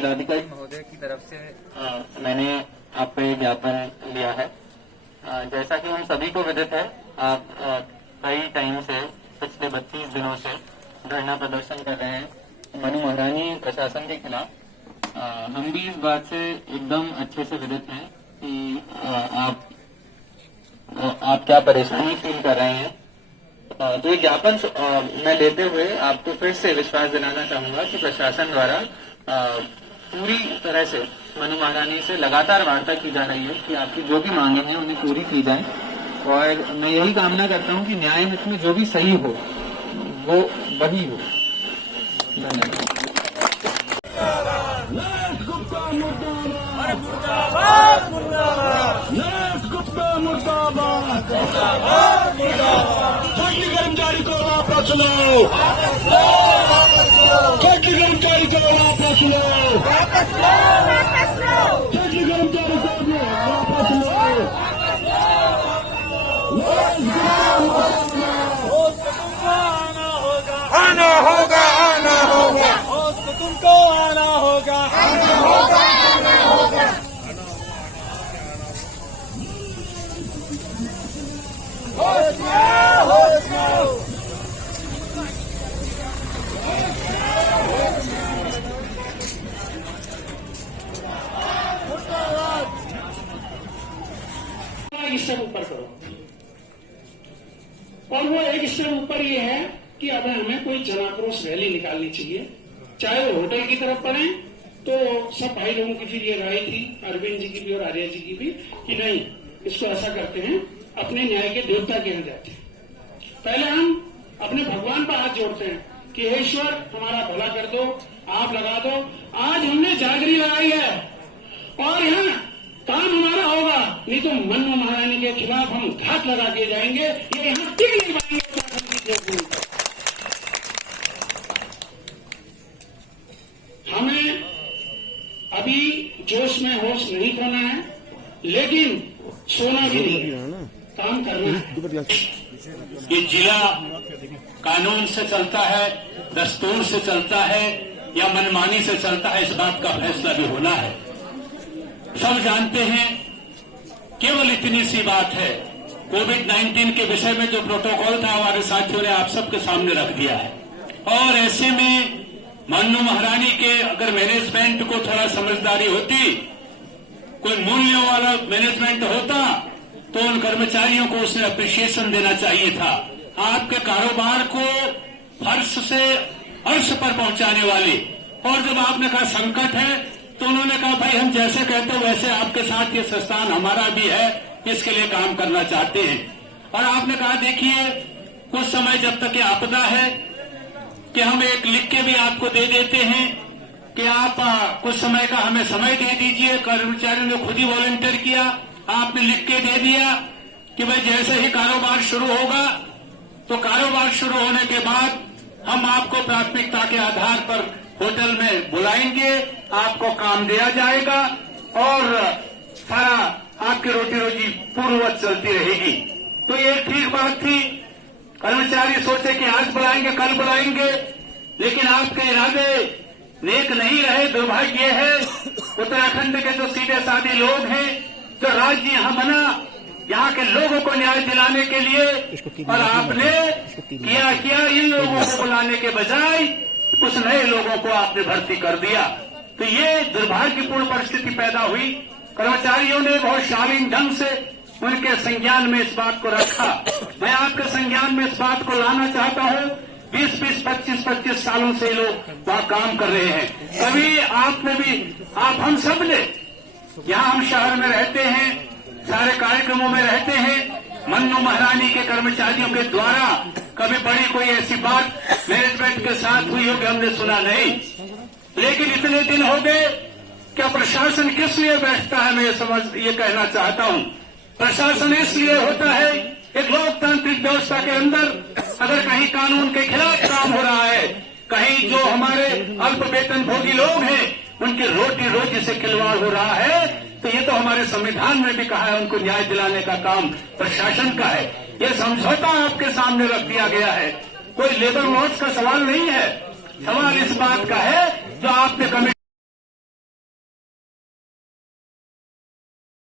जिलाधिकारी महोदय की तरफ से मैंने आपको ये ज्ञापन दिया है। जैसा कि हम सभी को विदित है, आप कई टाइम से पिछले 32 दिनों से धरना प्रदर्शन कर रहे हैं मनु महारानी प्रशासन के खिलाफ। हम भी इस बात से एकदम अच्छे से विदित हैं कि आप क्या परेशानी फील कर रहे हैं। तो ये ज्ञापन मैं लेते हुए आपको फिर से विश्वास दिलाना चाहूंगा कि प्रशासन द्वारा पूरी तरह से मनु महारानी से लगातार वार्ता की जा रही है कि आपकी जो भी मांगे हैं उन्हें पूरी की जाए, और मैं यही कामना करता हूं कि न्याय हित में जो भी सही हो वो वही हो। धन्यवाद। कर्मचारी को वापस लो, कर्मचारी को वापस लो, कर्मचारी को वापस लो। आना होगा, आना होगा, तुमको आना होगा, आना होगा, आना होगा। एक स्टेप ऊपर करो, और वो एक स्टेप ऊपर ये है कि अब हमें कोई जनाक्रोश रैली निकालनी चाहिए, चाहे वो होटल की तरफ पड़े। तो सब भाई लोगों की फिर ये राय थी, अरविंद जी की भी और आर्या जी की भी, कि नहीं, इसको ऐसा करते हैं, अपने न्याय के देवता के यहाँ जाते हैं। पहले हम अपने भगवान पर हाथ जोड़ते हैं कि हे ईश्वर हमारा भला कर दो, आप लगा दो। आज हमने जागरी लगाई है और यहाँ काम हमारा होगा, नहीं तो मनु महारानी के खिलाफ हम घात लगा के जाएंगे। ये यहाँ टिक नहीं पाएंगे उत्तराखंड की देवभूमि पर। हमें अभी जोश में होश नहीं खोना है, लेकिन सोना भी नहीं, काम करना है। ये जिला कानून से चलता है, दस्तूर से चलता है या मनमानी से चलता है, इस बात का फैसला भी होना है। सब जानते हैं, केवल इतनी सी बात है, कोविड-19 के विषय में जो प्रोटोकॉल था हमारे साथियों ने आप सबके सामने रख दिया है। और ऐसे में मनु महारानी के अगर मैनेजमेंट को थोड़ा समझदारी होती, कोई मूल्यों वाला मैनेजमेंट होता, तो उन कर्मचारियों को उसने अप्रिशिएशन देना चाहिए था। आपके कारोबार को फर्श से अर्श पर पहुंचाने वाले। और जब आपने कहा संकट है, तो उन्होंने कहा भाई हम जैसे कहते हो वैसे आपके साथ ये संस्थान हमारा भी है, इसके लिए काम करना चाहते हैं। और आपने कहा देखिए कुछ समय जब तक ये आपदा है कि हम एक लिख के भी आपको दे देते हैं कि आप कुछ समय का हमें समय दे दीजिए। कर्मचारियों ने खुद ही वॉलंटियर किया, आपने लिख के दे दिया कि भाई जैसे ही कारोबार शुरू होगा, तो कारोबार शुरू होने के बाद हम आपको प्राथमिकता के आधार पर होटल में बुलाएंगे, आपको काम दिया जाएगा और सारा आपकी रोटी रोजी पूर्ववत चलती रहेगी। तो ये ठीक बात थी। कर्मचारी सोचे कि आज बुलाएंगे कल बुलाएंगे, लेकिन आपके इरादे नेक नहीं रहे। दुर्भाग्य है उत्तराखंड के जो सीधे साधे लोग हैं, जो राज्य यहां बना यहाँ के लोगों को न्याय दिलाने के लिए, और आपने किया इन लोगों को बुलाने के बजाय कुछ नए लोगों को आपने भर्ती कर दिया। तो ये दुर्भाग्यपूर्ण परिस्थिति पैदा हुई। कर्मचारियों ने बहुत शालीन ढंग से उनके संज्ञान में इस बात को रखा। मैं आपके संज्ञान में इस बात को लाना चाहता हूँ, 20-20, 25-25 सालों से लोग वहाँ काम कर रहे हैं। कभी आपने भी, आप हम सब ने, यहाँ हम शहर में रहते हैं, सारे कार्यक्रमों में रहते हैं, मनु महारानी के कर्मचारियों के द्वारा कभी बड़ी कोई ऐसी बात मैनेजमेंट के साथ हुई हो कि हमने सुना नहीं। लेकिन इतने दिन हो गए, क्या प्रशासन किस लिए बैठता है? मैं ये कहना चाहता हूँ, प्रशासन इसलिए होता है एक लोकतांत्रिक व्यवस्था के अंदर अगर कहीं कानून के खिलाफ काम हो रहा है, कहीं जो हमारे अल्प वेतन भोगी लोग हैं उनकी रोटी रोजी से खिलवाड़ हो रहा है, तो ये तो हमारे संविधान में भी कहा है उनको न्याय दिलाने का काम प्रशासन का है। ये समझौता आपके सामने रख दिया गया है। कोई लेबर लॉस का सवाल नहीं है। सवाल इस बात का है